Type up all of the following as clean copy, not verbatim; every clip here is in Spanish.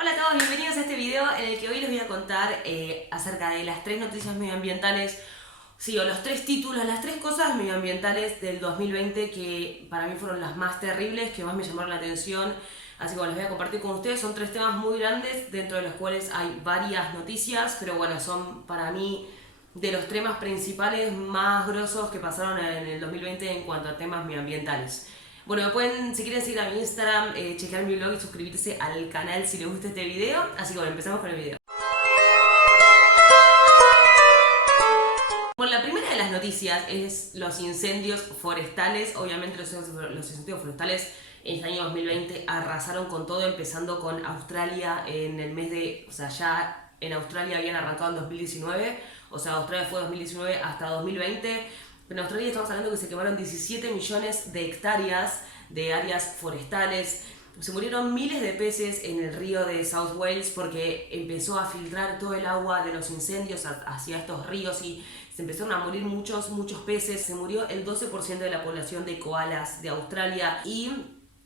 Hola a todos, bienvenidos a este video en el que hoy les voy a contar acerca de las 3 noticias medioambientales, sí, o los 3 títulos, las 3 cosas medioambientales del 2020 que para mí fueron las más terribles, que más me llamaron la atención. Así que bueno, les voy a compartir con ustedes. Son 3 temas muy grandes, dentro de los cuales hay varias noticias, pero bueno, son para mí de los temas principales más grosos que pasaron en el 2020 en cuanto a temas medioambientales. Bueno, me pueden, si quieren, seguir a mi Instagram, chequear mi blog y suscribirse al canal si les gusta este video. Así que bueno, empezamos con el video. Bueno, la primera de las noticias es los incendios forestales. Obviamente los incendios forestales en este año 2020 arrasaron con todo, empezando con Australia en el mes de... O sea, ya en Australia habían arrancado en 2019. O sea, Australia fue 2019 hasta 2020. En Australia estamos hablando que se quemaron 17 millones de hectáreas de áreas forestales. Se murieron miles de peces en el río de South Wales porque empezó a filtrar todo el agua de los incendios hacia estos ríos y se empezaron a morir muchos peces. Se murió el 12% de la población de koalas de Australia y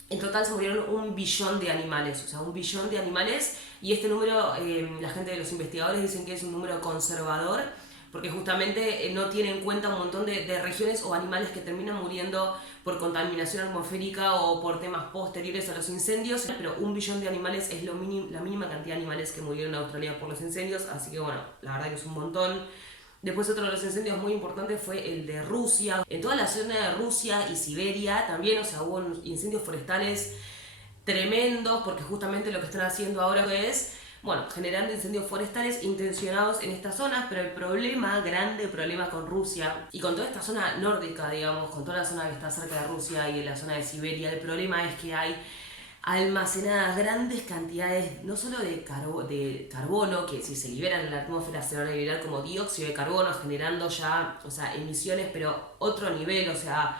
en total se murieron 1 billón de animales, o sea, 1 billón de animales. Y este número, la gente de los investigadores dicen que es un número conservador, porque justamente no tiene en cuenta un montón de regiones o animales que terminan muriendo por contaminación atmosférica o por temas posteriores a los incendios, pero 1 billón de animales es la mínima cantidad de animales que murieron en Australia por los incendios, así que bueno, la verdad que es un montón. Después otro de los incendios muy importantes fue el de Rusia. En toda la zona de Rusia y Siberia también, o sea, hubo incendios forestales tremendos, porque justamente lo que están haciendo ahora es... Bueno, generando incendios forestales intencionados en estas zonas, pero el grande problema con Rusia y con toda esta zona nórdica, digamos, con toda la zona que está cerca de Rusia y de la zona de Siberia, el problema es que hay almacenadas grandes cantidades, no solo de carbono, que si se liberan en la atmósfera se van a liberar como dióxido de carbono, generando ya, o sea, emisiones, pero otro nivel, o sea...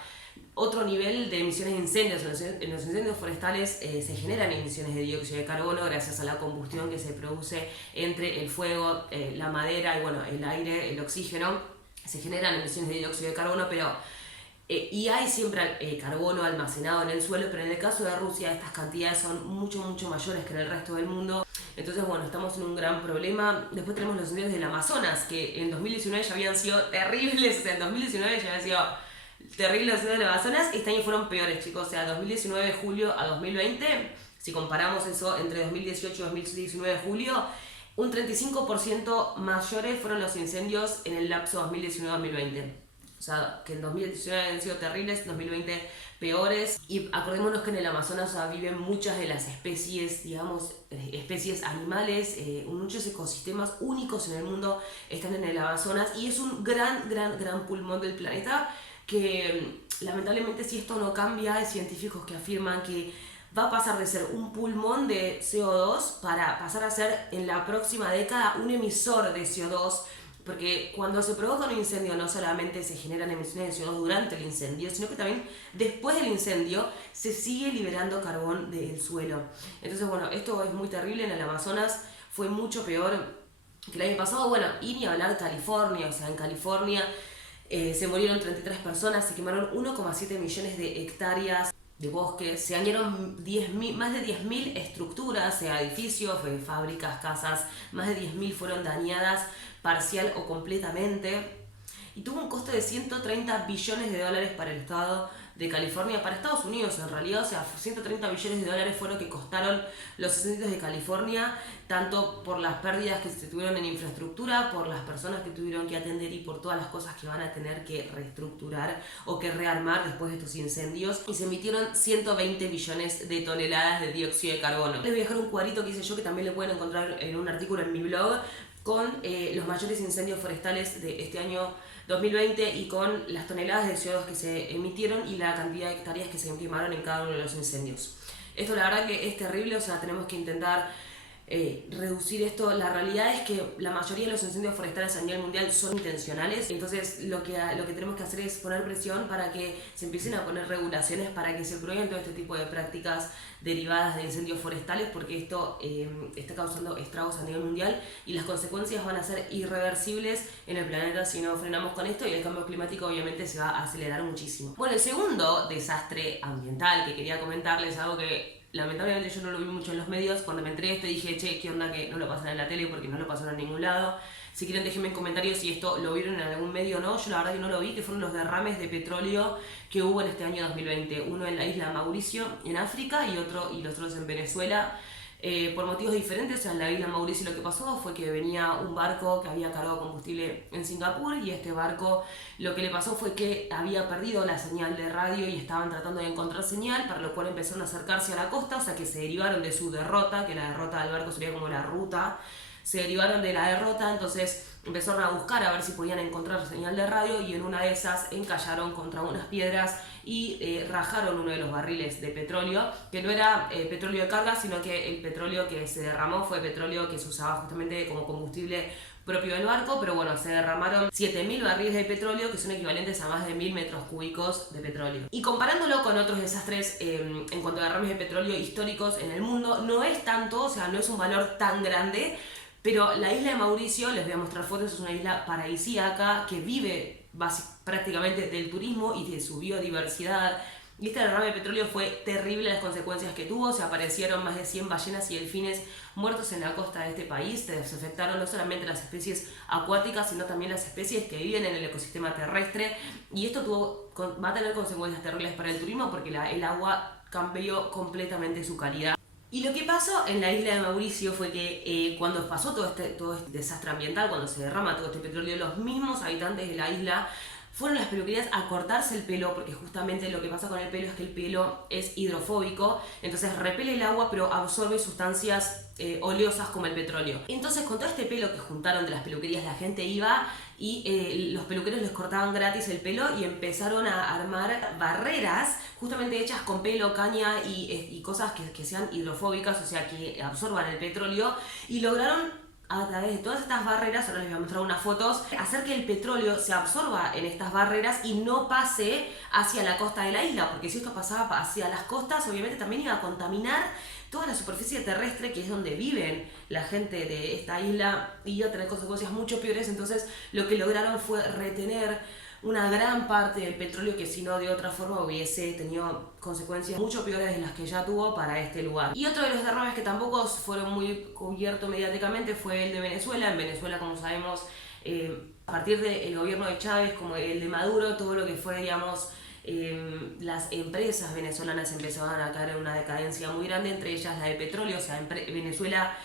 Otro nivel de emisiones de incendios. En los incendios forestales se generan emisiones de dióxido de carbono gracias a la combustión que se produce entre el fuego, la madera y bueno, el aire, el oxígeno. Se generan emisiones de dióxido de carbono, pero y hay siempre carbono almacenado en el suelo, pero en el caso de Rusia estas cantidades son mucho mayores que en el resto del mundo. Entonces bueno, estamos en un gran problema. Después tenemos los incendios del Amazonas, que en 2019 ya habían sido terribles. O sea, en 2019 ya habían sido terrible los incendios del Amazonas. Este año fueron peores, chicos. O sea, 2019 de julio a 2020, si comparamos eso entre 2018 y 2019 de julio, un 35% mayores fueron los incendios en el lapso 2019-2020. O sea, que en 2019 han sido terribles, en 2020 peores. Y acordémonos que en el Amazonas, o sea, viven muchas de las especies, digamos, especies animales, muchos ecosistemas únicos en el mundo están en el Amazonas y es un gran pulmón del planeta que lamentablemente, si esto no cambia, hay científicos que afirman que va a pasar de ser un pulmón de CO2 para pasar a ser en la próxima década un emisor de CO2, porque cuando se provoca un incendio no solamente se generan emisiones de CO2 durante el incendio, sino que también después del incendio se sigue liberando carbón del suelo. Entonces bueno, esto es muy terrible. En el Amazonas fue mucho peor que el año pasado. Bueno, y ni hablar de California, o sea, en California se murieron 33 personas, se quemaron 1,7 millones de hectáreas de bosques, se dañaron más de 10.000 estructuras, sea edificios, fábricas, casas, más de 10.000 fueron dañadas parcial o completamente, y tuvo un costo de 130 billones de dólares para el estado de California, para Estados Unidos en realidad. O sea, 130 billones de dólares fue lo que costaron los incendios de California, tanto por las pérdidas que se tuvieron en infraestructura, por las personas que tuvieron que atender y por todas las cosas que van a tener que reestructurar o que rearmar después de estos incendios. Y se emitieron 120 billones de toneladas de dióxido de carbono. Les voy a dejar un cuadrito que hice yo, que también lo pueden encontrar en un artículo en mi blog, con los mayores incendios forestales de este año 2020 y con las toneladas de CO2 que se emitieron y la cantidad de hectáreas que se quemaron en cada uno de los incendios. Esto la verdad que es terrible, o sea, tenemos que intentar reducir esto. La realidad es que la mayoría de los incendios forestales a nivel mundial son intencionales, entonces lo que tenemos que hacer es poner presión para que se empiecen a poner regulaciones para que se prohíban todo este tipo de prácticas derivadas de incendios forestales, porque esto está causando estragos a nivel mundial y las consecuencias van a ser irreversibles en el planeta si no frenamos con esto, y el cambio climático obviamente se va a acelerar muchísimo. Bueno, el segundo desastre ambiental que quería comentarles, algo que lamentablemente yo no lo vi mucho en los medios. Cuando me enteré de esto dije, che, ¿qué onda que no lo pasan en la tele? Porque no lo pasaron en ningún lado. Si quieren déjenme en comentarios si esto lo vieron en algún medio o no. Yo la verdad que no lo vi, que fueron los derrames de petróleo que hubo en este año 2020. Uno en la isla Mauricio, en África, y los otros en Venezuela. Por motivos diferentes. O sea, en la isla Mauricio lo que pasó fue que venía un barco que había cargado combustible en Singapur, y este barco lo que le pasó fue que había perdido la señal de radio y estaban tratando de encontrar señal, para lo cual empezaron a acercarse a la costa. O sea, que se derivaron de su derrota, que la derrota del barco sería como la ruta, se derivaron de la derrota. Entonces empezaron a buscar a ver si podían encontrar señal de radio, y en una de esas encallaron contra unas piedras y rajaron uno de los barriles de petróleo, que no era petróleo de carga, sino que el petróleo que se derramó fue petróleo que se usaba justamente como combustible propio del barco. Pero bueno, se derramaron 7.000 barriles de petróleo, que son equivalentes a más de 1.000 metros cúbicos de petróleo. Y comparándolo con otros desastres en cuanto a derrames de petróleo históricos en el mundo, no es tanto, o sea, no es un valor tan grande. Pero la isla de Mauricio, les voy a mostrar fotos, es una isla paradisíaca que vive prácticamente del turismo y de su biodiversidad. Y este derrame de petróleo fue terrible las consecuencias que tuvo. Se aparecieron más de 100 ballenas y delfines muertos en la costa de este país. Se afectaron no solamente las especies acuáticas, sino también las especies que viven en el ecosistema terrestre. Y esto va a tener consecuencias terribles para el turismo, porque el agua cambió completamente su calidad. Y lo que pasó en la isla de Mauricio fue que cuando pasó todo este desastre ambiental, cuando se derrama todo este petróleo, los mismos habitantes de la isla fueron a las peluquerías a cortarse el pelo, porque justamente lo que pasa con el pelo es que el pelo es hidrofóbico, entonces repele el agua pero absorbe sustancias oleosas como el petróleo. Entonces con todo este pelo que juntaron de las peluquerías, la gente iba y los peluqueros les cortaban gratis el pelo, y empezaron a armar barreras justamente hechas con pelo, caña y cosas que sean hidrofóbicas, o sea, que absorban el petróleo, y lograron a través de todas estas barreras, ahora les voy a mostrar unas fotos, hacer que el petróleo se absorba en estas barreras y no pase hacia la costa de la isla, porque si esto pasaba hacia las costas, obviamente también iba a contaminar toda la superficie terrestre, que es donde viven la gente de esta isla, y iba a tener consecuencias mucho peores. Entonces lo que lograron fue retener una gran parte del petróleo, que si no de otra forma hubiese tenido consecuencias mucho peores de las que ya tuvo para este lugar. Y otro de los derrames que tampoco fueron muy cubiertos mediáticamente fue el de Venezuela. En Venezuela, como sabemos, a partir del gobierno de Chávez, como el de Maduro, todo lo que fue, digamos, las empresas venezolanas empezaban a caer en una decadencia muy grande, entre ellas la de petróleo. O sea, Venezuela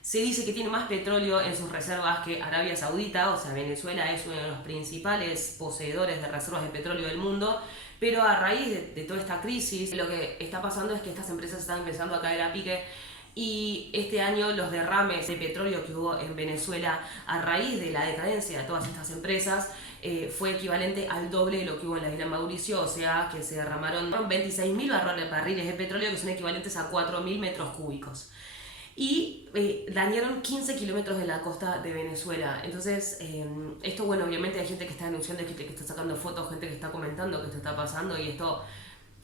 se dice que tiene más petróleo en sus reservas que Arabia Saudita. O sea, Venezuela es uno de los principales poseedores de reservas de petróleo del mundo. Pero a raíz de toda esta crisis, lo que está pasando es que estas empresas están empezando a caer a pique. Y este año los derrames de petróleo que hubo en Venezuela a raíz de la decadencia de todas estas empresas fue equivalente al doble de lo que hubo en la isla Mauricio. O sea, que se derramaron 26.000 barriles de petróleo, que son equivalentes a 4.000 metros cúbicos. Y dañaron 15 kilómetros de la costa de Venezuela. Entonces, esto, bueno, obviamente hay gente que está denunciando, hay gente que está sacando fotos, gente que está comentando que esto está pasando, y esto,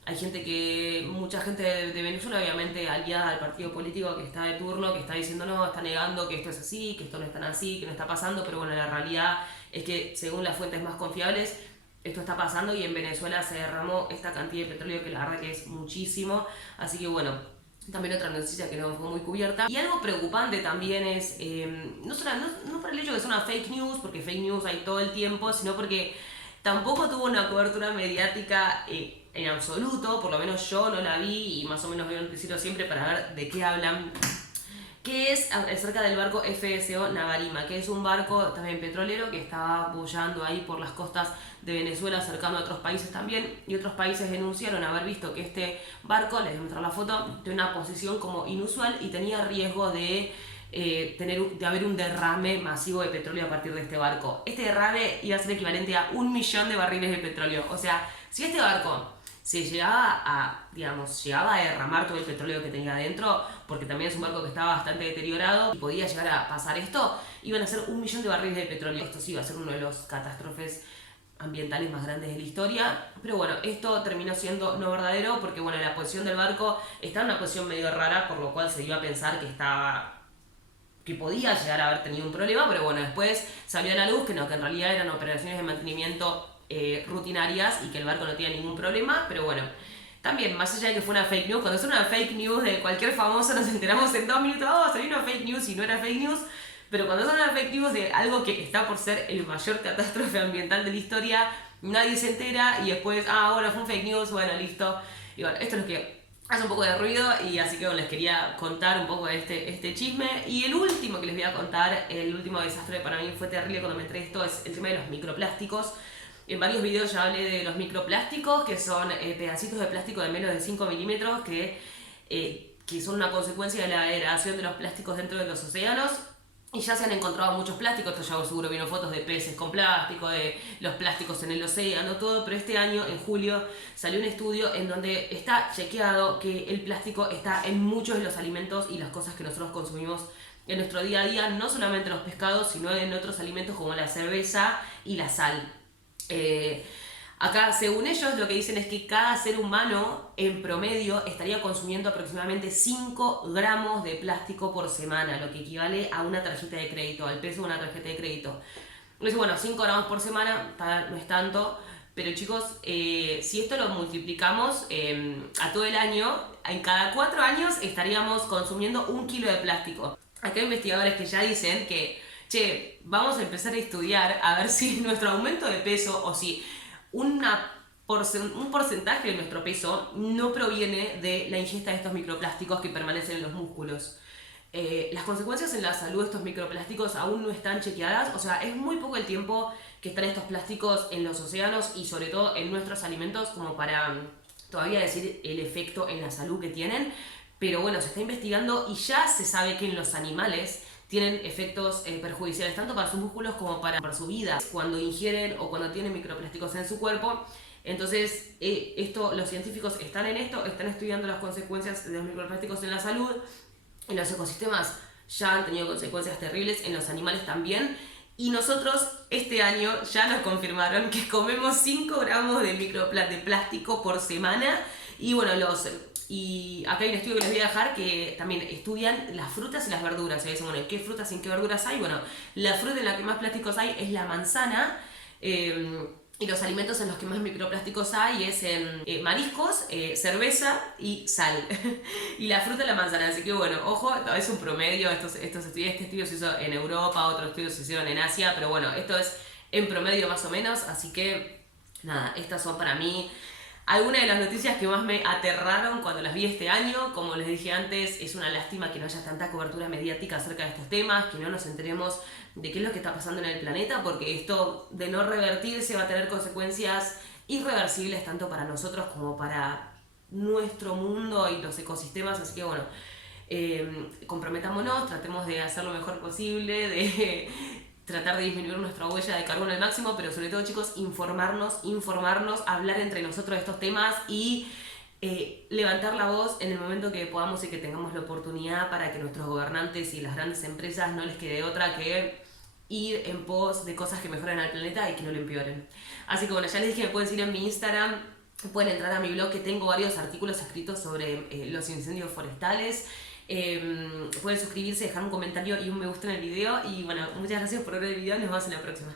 hay mucha gente de Venezuela, obviamente aliada al partido político que está de turno, que está diciendo no, está negando que esto es así, que esto no es tan así, que no está pasando. Pero bueno, la realidad es que según las fuentes más confiables, esto está pasando, y en Venezuela se derramó esta cantidad de petróleo, que la verdad que es muchísimo. Así que bueno, también otra noticia que no fue muy cubierta. Y algo preocupante también es, no por el hecho de que sea una fake news, porque fake news hay todo el tiempo, sino porque tampoco tuvo una cobertura mediática en absoluto. Por lo menos yo no la vi, y más o menos veo un noticiero siempre para ver de qué hablan, que es acerca del barco FSO Navarima, que es un barco también petrolero que estaba boyando ahí por las costas de Venezuela, cercano a otros países también, y otros países denunciaron haber visto que este barco, les voy a mostrar la foto, tenía una posición como inusual y tenía riesgo de haber un derrame masivo de petróleo a partir de este barco. Este derrame iba a ser equivalente a 1 millón de barriles de petróleo. O sea, si este barco se llegaba a derramar todo el petróleo que tenía adentro, porque también es un barco que estaba bastante deteriorado y podía llegar a pasar esto, iban a ser 1 millón de barriles de petróleo. Esto sí iba a ser uno de los catástrofes ambientales más grandes de la historia. Pero bueno, esto terminó siendo no verdadero, porque bueno, la posición del barco estaba en una posición medio rara, por lo cual se iba a pensar que podía llegar a haber tenido un problema. Pero bueno, después salió a la luz que no, que en realidad eran operaciones de mantenimiento rutinarias, y que el barco no tenía ningún problema. Pero bueno, también, más allá de que fue una fake news, cuando es una fake news de cualquier famoso nos enteramos en 2 minutos, oh, salió una fake news y no era fake news, pero cuando es una fake news de algo que está por ser el mayor catástrofe ambiental de la historia, nadie se entera y después, bueno, fue un fake news, bueno, listo. Y bueno, esto es lo que hace un poco de ruido y así que bueno, les quería contar un poco de este chisme. Y el último que les voy a contar, el último desastre para mí fue terrible cuando me enteré esto, es el tema de los microplásticos. En varios videos ya hablé de los microplásticos, que son pedacitos de plástico de menos de 5 milímetros que son una consecuencia de la degradación de los plásticos dentro de los océanos. Y ya se han encontrado muchos plásticos, esto ya seguro vieron fotos de peces con plástico, de los plásticos en el océano, todo, pero este año, en julio, salió un estudio en donde está chequeado que el plástico está en muchos de los alimentos y las cosas que nosotros consumimos en nuestro día a día, no solamente los pescados, sino en otros alimentos como la cerveza y la sal. Acá, según ellos, lo que dicen es que cada ser humano, en promedio, estaría consumiendo aproximadamente 5 gramos de plástico por semana, lo que equivale a una tarjeta de crédito, al peso de una tarjeta de crédito. Entonces, bueno, 5 gramos por semana no es tanto, pero chicos, si esto lo multiplicamos a todo el año, en cada 4 años estaríamos consumiendo 1 kilo de plástico. Acá hay investigadores que ya dicen que, che, vamos a empezar a estudiar a ver si nuestro aumento de peso o si un porcentaje de nuestro peso no proviene de la ingesta de estos microplásticos que permanecen en los músculos. Las consecuencias en la salud de estos microplásticos aún no están chequeadas, o sea, es muy poco el tiempo que están estos plásticos en los océanos y sobre todo en nuestros alimentos como para todavía decir el efecto en la salud que tienen, pero bueno, se está investigando y ya se sabe que en los animales tienen efectos perjudiciales tanto para sus músculos como para su vida cuando ingieren o cuando tienen microplásticos en su cuerpo. Entonces, los científicos están en esto, están estudiando las consecuencias de los microplásticos en la salud. En los ecosistemas ya han tenido consecuencias terribles, en los animales también. Y nosotros este año ya nos confirmaron que comemos 5 gramos de plástico por semana. Y bueno, y acá hay un estudio que les voy a dejar que también estudian las frutas y las verduras. Dicen, bueno, ¿qué frutas y en qué verduras hay? Bueno, la fruta en la que más plásticos hay es la manzana. Y los alimentos en los que más microplásticos hay es en mariscos, cerveza y sal. Y la fruta y la manzana. Así que bueno, ojo, es un promedio. Este estudio se hizo en Europa, otros estudios se hicieron en Asia. Pero bueno, esto es en promedio más o menos. Así que nada, estas son para mí algunas de las noticias que más me aterraron cuando las vi este año. Como les dije antes, es una lástima que no haya tanta cobertura mediática acerca de estos temas, que no nos enteremos de qué es lo que está pasando en el planeta, porque esto de no revertirse va a tener consecuencias irreversibles tanto para nosotros como para nuestro mundo y los ecosistemas. Así que bueno, comprometámonos, tratemos de hacer lo mejor posible, de tratar de disminuir nuestra huella de carbono al máximo, pero sobre todo, chicos, informarnos, hablar entre nosotros de estos temas y levantar la voz en el momento que podamos y que tengamos la oportunidad para que nuestros gobernantes y las grandes empresas no les quede otra que ir en pos de cosas que mejoren al planeta y que no lo empeoren. Así que bueno, ya les dije que me pueden seguir en mi Instagram, pueden entrar a mi blog que tengo varios artículos escritos sobre los incendios forestales. Pueden suscribirse, dejar un comentario y un me gusta en el video. Y bueno, muchas gracias por ver el video. Nos vemos en la próxima.